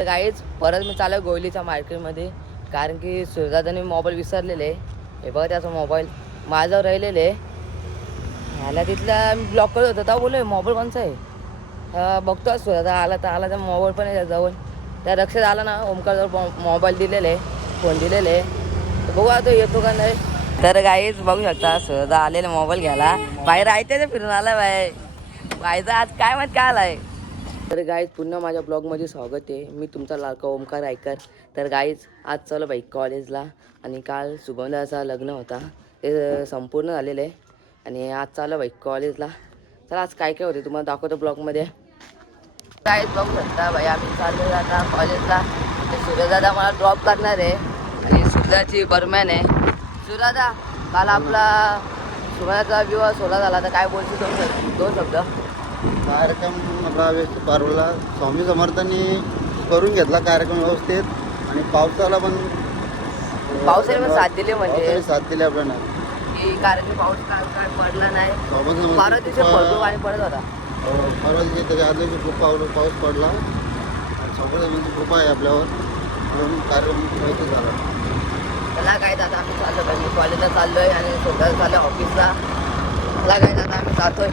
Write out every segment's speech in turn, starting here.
तर काहीच परत मी चालू गोयलीच्या मार्केटमध्ये, कारण की सुरदादाने मोबाईल विसरलेले. हे बघा त्याचा मोबाईल माझ्यावर राहिलेले. ह्याला तिथला मी ब्लॉक करत होतो. तेव्हा बोललो मोबाईल कोणचा आहे. बघतो सुरदा आला तर आला, तर मोबाईल पण आहे त्याजवळ. त्या लक्षात आला ना, ओमकारजवळ मोबाईल दिलेले, फोन दिलेले. बघू आता येतो का नाही. तर काहीच बघू शकता सुरदा आलेला मोबाईल घ्यायला. बाहेर आहे फिरून आला बाय. बायचा आज काय माहित काय आलाय. तर गाईज पुन्हा माझ्या ब्लॉगमध्ये स्वागत आहे. मी तुमचा लाडका ओमकार रायकर. तर गाईज आज चलो बाई कॉलेजला, आणि काल शुभमदाचा लग्न होता, ते संपूर्ण झालेलं आहे. आणि आज चालू बाई कॉलेजला. तर आज काय काय होते तुम्हाला दाखवतो ब्लॉगमध्ये. गाईज बघू शकता बाई, आम्ही चाललो आता कॉलेजला. सूर्यदादा मला ड्रॉप करणार आहे, आणि सूर्याची बरमॅन आहे. सूर्यदा, काल आपला शुभमदाचा विवाह सोहळा झाला, तर काय बोलतो दोन शब्द. कार्यक्रम आपला व्यवस्थित पारवला. स्वामी समर्थांनी करून घेतला कार्यक्रम व्यवस्थित, आणि पावसाला पण साथ दिली, म्हणजे साथ दिली आपल्याला. की कारण की पाऊस काय पडला नाही. परवा दिवशी भरपूर पाणी पडत होता. परवा दिवशी त्याच्या आदल्या दिवशी खूप पाऊस पडला, आणि समर्थांची कृपा आहे आपल्यावर, म्हणून कार्यक्रम व्यवस्थित झाला. त्याला काय दादा आम्ही चाललो पाहिजे, कॉलेजला चाललोय आणि स्वतः चाललो ऑफिसला. त्याला काय दादा आम्ही जातोय.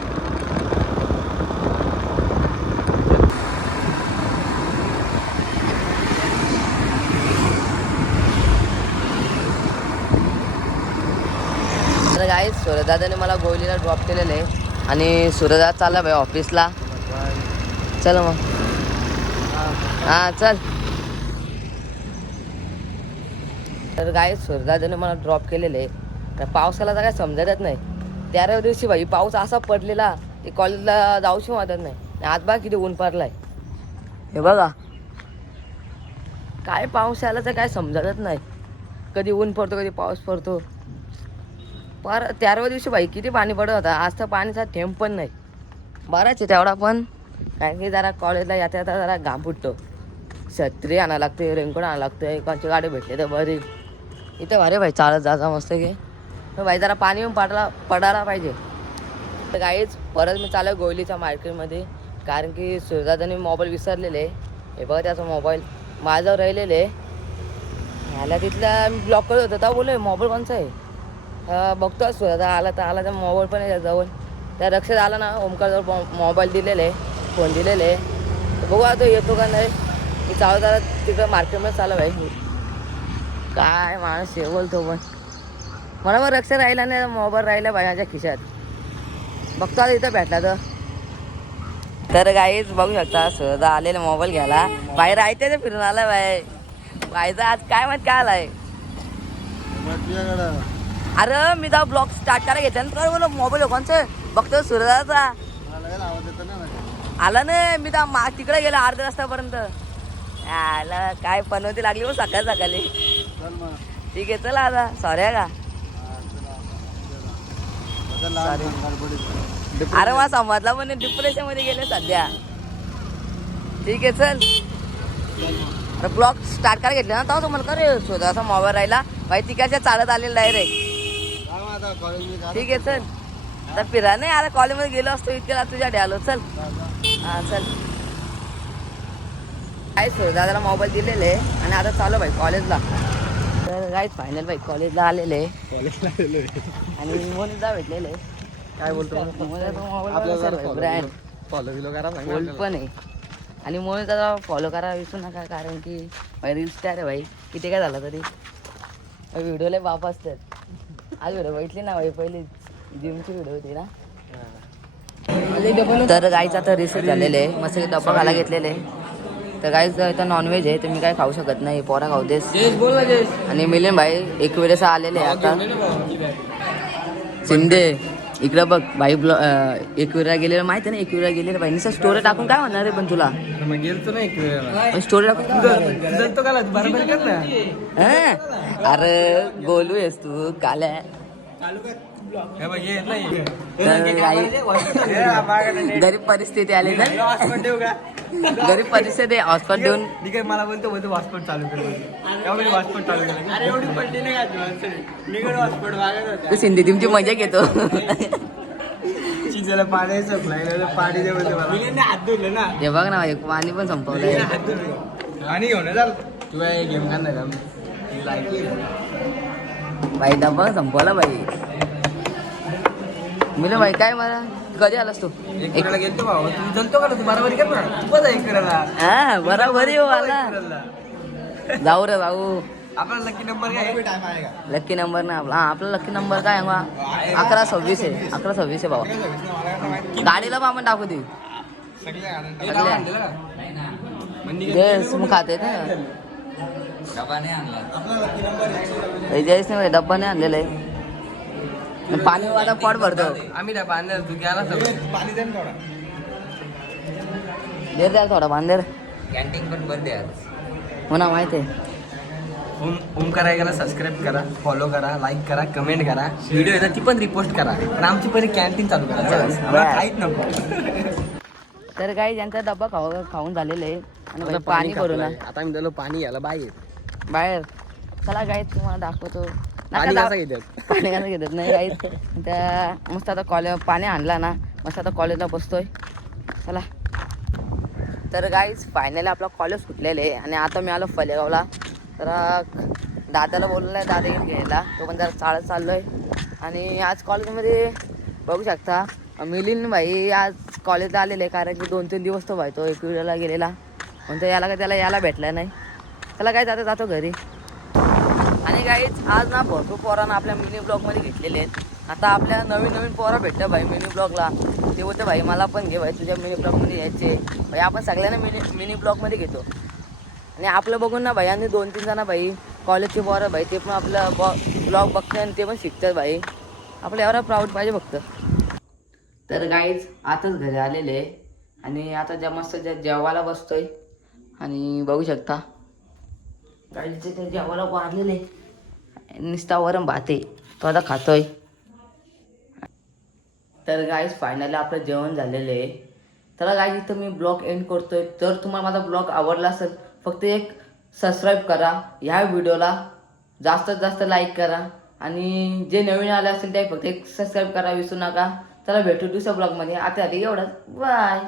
तर काय सूर्यदादाने मला गोयलीला ड्रॉप केलेलं आहे, आणि सूर्यदादा चालला भाई ऑफिसला. चल मग, हां चल. तर काय सूर्यदादाने मला ड्रॉप केलेलं आहे. तर पावसाला तर काय समजतच नाही. 13व्या दिवशी भाई पाऊस असा पडलेला, ते कॉलेजला जाऊशी वाटत नाही. आज बघा किती ऊन पडलाय. हे बघा काय पाऊस आला तर काय समजतच नाही. कधी ऊन पडतो, कधी पाऊस पडतो. 13व्या दिवशी भाई किती पाणी पडत होता. आज तर पाणीचा थेंब पण नाही. बराच आहे तेवढा, पण कारण की जरा कॉलेजला येता येता जरा घाम फुटतो. छत्री आणायला लागते, रेनकोट आणायला लागते. कोणची गाडी भेटली तर बरी. इथं भारी भाई चालत जायचा मस्त की. तर भाई जरा पाणी येऊन पडायला पाहिजे. तर काहीच परत मी चालू गोयलीच्या मार्केटमध्ये, कारण की सुरदादाने मोबाईल विसरलेले. हे बघा त्याचा मोबाईल माझ्यावर राहिलेले. ह्याला तिथला मी ब्लॉक करत होतो. तेव्हा बोललो मोबाईल कोणचा आहे. बघतो सुरदा आला तर आला, तर मोबाईल पण आहे त्याजवळ. त्या लक्षात आला ना, ओमकारजवळ मोबाईल दिलेले, फोन दिलेले. तर बघू आता येतो का नाही. मी चालू झाला तिकडं मार्केटमध्ये चालू आहे. काय माणूस हे बोलतो, पण मला मग लक्ष राहिला नाही. मोबाईल राहिला माझ्या खिशात. बघतो आता इथं भेटला तर काहीच बघू शकता सुरदा आलेला मोबाईल घ्यायला. बाहेर आहे फिरून आला बाय. बायचा आज काय माहित काय आलाय. अरे मी जाऊ ब्लॉग स्टार्ट करायला घेतला, बोल मोबाईल कोणचं बघतो सूर्यदाचा आला नाही. मी तर तिकडे गेलो अर्ध्या रस्त्यापर्यंत. आला काय पनवती लागली हो सकाळी. ठीक आहे चला आता. सॉरी का. अरे मला समजला पण डिप्रेशन मध्ये गेले सध्या. ठीक आहे चल. तर ब्लॉग स्टार्ट करायला घेतले ना, तेव्हा तुम्हाला करे स्वतःचा मोबाईल राहिला भाई. तिकडच्या चालत आलेला डायरेक्ट. ठीक आहे चल. तर फिरा नाही आता कॉलेजमध्ये गेलो असतो इतक्या तुझ्याकडे आलो. चल हां चल. काय दादाला मोबाईल दिलेले, आणि आता चालू भाई कॉलेजला. तर काय फायनल भाई कॉलेजला आलेले, आणि मोनिदा भेटलेले. काय बोलतो ब्रँड गोल्ड पण आहे. आणि मोनिदा फॉलो करा विसरू नका, कारण की भाई रील स्टार आहे भाई. किती काय झालं तरी व्हिडिओला बाप असतात. आज व्हिडिओ बघितली ना भाई, पहिली जिमची व्हिडिओ होती ना. तर गाईचं आता रिसेट झालेले आहे. मस्त डब्बा खायला घेतलेले. तर गाईच इथं नॉनव्हेज आहे, तुम्ही काय खाऊ शकत नाही. पोरा खाऊ देस. आणि मिलियन भाई एक वेळेस आलेले आता. शिंदे इकडं बघ भाई. एक वेळा गेलेलं माहिती आहे ना. एक वेळा गेलेलं भाई निसा स्टोरी टाकून काय म्हणणार आहे. पण तुला स्टोरी टाकून अरे बोलू आहेस तू काल्या. गरीब परिस्थिती आली ना. गरीब परिस्थिती हॉस्पिटल देऊन मला बोलतो हॉस्पिटल चालू केलं. हॉस्पिटल चालू केलं. एवढी पडली नाही का. सिंधी तुमची मजा घेतो. चिजाला पाणी सप्लाय पाणी हात धुलं ना. हे बघ ना पाणी पण संपवलंय. आणि घेऊन चाल किंवा गेम करणार भाई डब्बा संपवला भाई. मिलं भाई काय मला कधी आलास तू? एक गेलतो भाऊ तू जलतो का तू बरोबर कर ना तू बघा एक करायला हा बरोबर येऊ आला. जाऊ रे भाऊ. आपला लकी नंबर काय टाइम आहे का लक्की नंबर ना आपला. हा आपला लक्की नंबर काय आहे बा? 1126 आहे. 1126 आहे बाबा. गाडीला पण आपण टाकू दे. जयस मग खाते ना जयस नाही डब्बा नाही आणलेला आहे. पाणी वाला पॉट भरतो. आम्ही डबा आणला तू घ्यायला पाणी दे थोडा देर द्याल थोडा बांधेर. कॅन्टीन पण बंद आहे आज. हो ना माहिती आहे. ओम करायला सबस्क्राईब करा फॉलो करा लाईक करा कमेंट करा व्हिडिओ येतात ती पण रिपोस्ट करा पण आमची पहिले कॅन्टीन चालू करा चला, आम्हाला काहीच नको. तर काही ज्यांचा डब्बा खाऊन झालेला आहे आणि पाणी भरून आता मी झालो पाणी घ्यायला बाहेर. चला गाईत तुम्हाला दाखवतो. पाणी कसं घेतात पाणी कसं घेतात नाही गाईत. त्या मस्त आता कॉलेज पाणी आणला ना मस्त आता कॉलेजला बसतोय. चला तर गाईज फायनली आपला कॉलेज सुटलेलं आहे आणि आता मी आलो फलेगावला. तर दादाला बोललो आहे दादा येईल घ्यायला. तो पण जरा चालत चाललो आहे. आणि आज कॉलेजमध्ये बघू शकता मिलिंद भाई आज कॉलेजला आलेले आहे कारण की 2-3 दिवस तो भाई तो एक व्हिडिओला गेलेला म्हणतो याला काय त्याला यायला भेटला नाही. त्याला काय जातो घरी. आणि काहीच आज ना भरपूर पोरांना आपल्या मिनी ब्लॉगमध्ये घेतलेले आहेत. आता आपल्या नवीन पोरं भेटतं भाई मिनी ब्लॉगला. ते बोलतं भाई मला पण घे भाई तुझ्या मिनी ब्लॉगमध्ये यायचे भाई. आपण सगळ्यांना मिनी ब्लॉगमध्ये घेतो. आणि आपलं बघून ना भाई आणि 2-3 जण भाई कॉलेजचे पोरं भाई ते पण आपलं ब्लॉग बघतात आणि ते पण शिकतात भाई. आपलं एवढा प्राऊड पाहिजे फक्त. तर गाईज आताच घरी आलेले आहे आणि आता मस्त जेवायला बसतोय. आणि बघू शकता गाईचे ते जेवायला वाढलेले निस्ता वरम भात आहे तो आता खातोय. तर गाईज फायनली आपलं जेवण झालेलं आहे. तर गाईज इथं मी ब्लॉग एंड करतोय. जर तुम्हाला माझा ब्लॉग आवडला असेल फक्त एक सबस्क्राईब करा. ह्या व्हिडिओला जास्तीत जास्त लाईक करा आणि जे नवीन आले असेल ते फक्त एक सबस्क्राईब करा विसरू नका. चला भेटू दुसऱ्या ब्लॉगमध्ये. आता एवढंच बाय.